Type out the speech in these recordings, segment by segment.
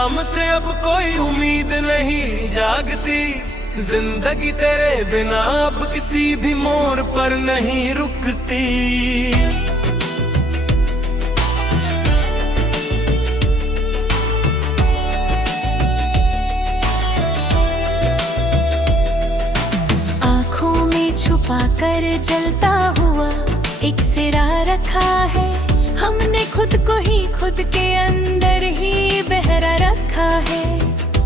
नाम से अब कोई उम्मीद नहीं जागती। जिंदगी तेरे बिना अब किसी भी मोड़ पर नहीं रुकती। आँखों में छुपा कर जलता हुआ एक सिरा रखा है। हमने खुद को ही खुद के अंदर ही बहरा रखा है।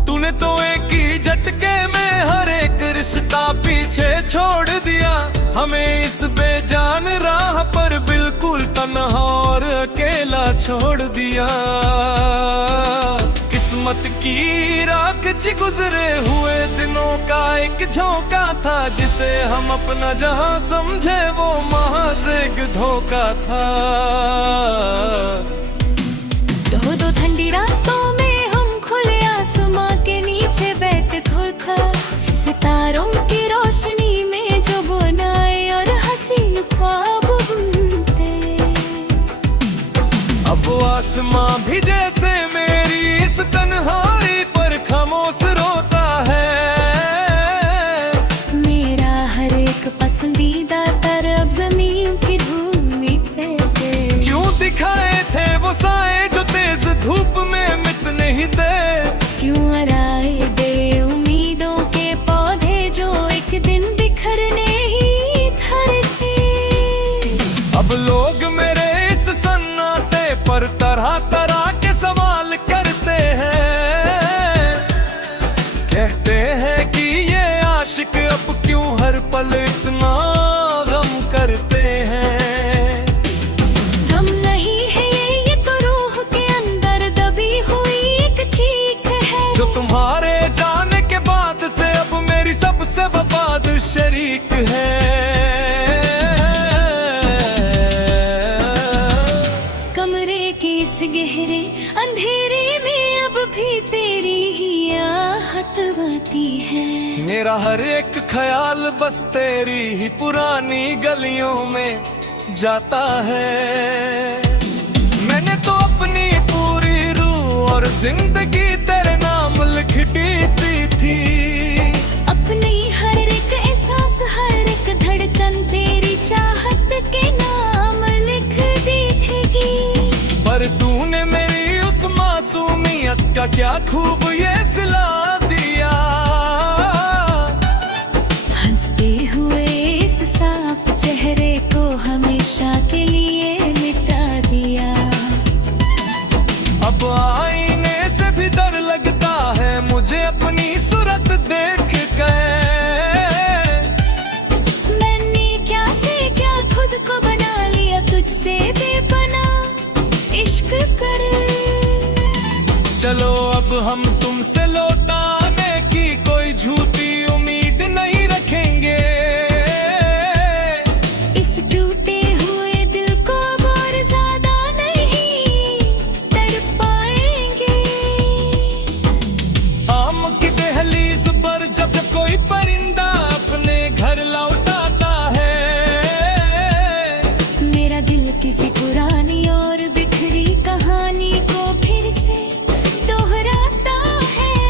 तूने तो एक ही झटके में हर एक रिश्ता पीछे छोड़ दिया। हमें इस बेजान राह पर बिल्कुल तन्हा और अकेला छोड़ दिया। किस्मत की राख च गुजरे हुए दिनों का एक झोंका था, जिसे हम अपना जहां समझे वो महज एक धोखा था। दो ठंडी रातों में हम खुले आसमां के नीचे बैठ खोखा, सितारों की रोशनी में जो बनाए और हसीन ख्वाब बुनते। अब आसमां भी जैसे मेरी इस तन्हाई पर खामोश रोता है। मेरा हर एक पसंदीदा तर अब जमीन की भूमि पे। क्यों दिखाए थे वो साए जो तेज धूप में मिट नहीं दे। क्यों अराए दे उम्मीदों के पौधे जो एक दिन बिखरने ही धरते। अब लोग मेरे इस सन्नाटे पर तरह तरह के सवाल करते हैं। कहते हैं कि ये आशिक अब क्यों हर पल इतना गम करते हैं। गम नहीं है ये तो रूह के अंदर दबी हुई एक चीख है, जो तुम्हारे जाने के बाद से अब मेरी सबसे वफाद शरीक है। कमरे के इस गहरे अंधेरे में अब भी तेरी ही आहट आती है। मेरा हर एक ख्याल बस तेरी ही पुरानी गलियों में जाता है। मैंने तो अपनी पूरी रूह और जिंदगी तेरे नाम लिख दी थी। अपनी हर एक एहसास हर एक धड़कन तेरी चाहत के नाम लिख दी थी। पर तूने मेरी उस मासूमियत का क्या खूब ये सिला दिया। हंसते हुए इस साफ चेहरे को हमेशा के लिए मिटा दिया। अब आईने से भी डर लगता है मुझे अपनी सूरत देख कर। मैंने क्या से क्या खुद को बना लिया तुझसे बेपना इश्क कर। चलो अब हम तुमसे लौटाने की कोई झूठी उम्मीद नहीं रखेंगे। इस टूटे हुए दिल को और ज्यादा नहीं तड़पाएंगे। आम की दहलीज पर जब कोई परिंदा अपने घर लौटाता है। मेरा दिल किसी पुरानी और बिखरी कहानी को फिर से दोहराता है।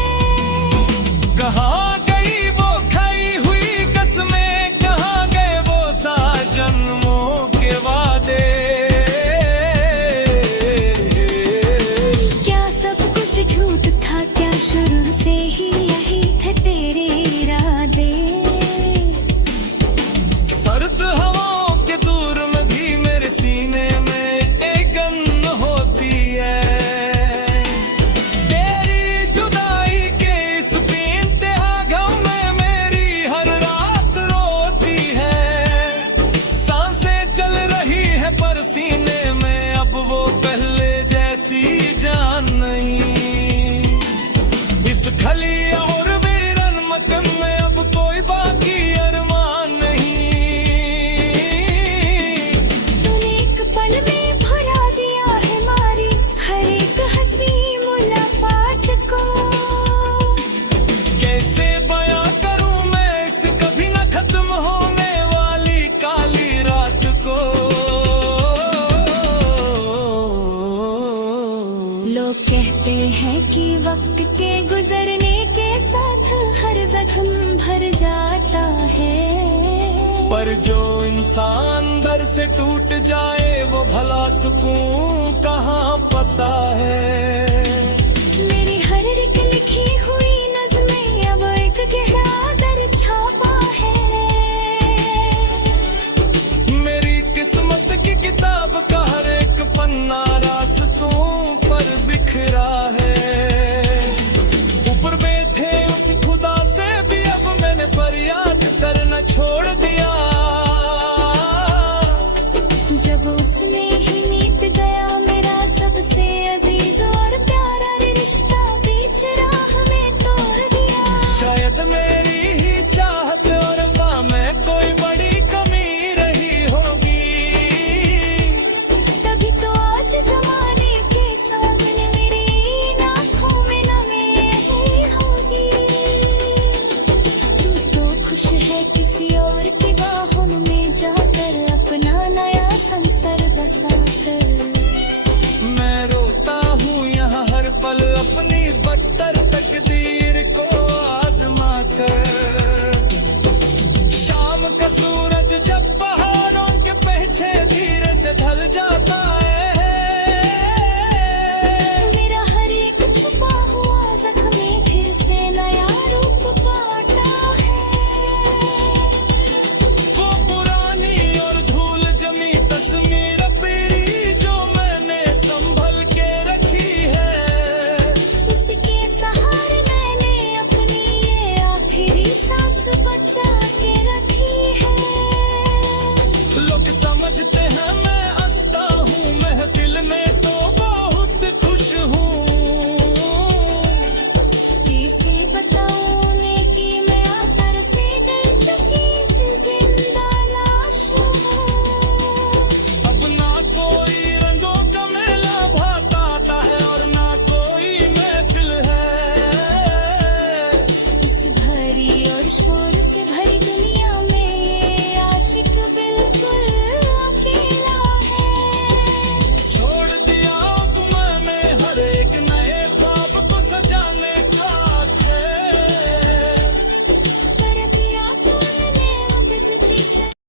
पर जो इंसान अंदर से टूट जाए वो भला सुकून कहाँ पता है।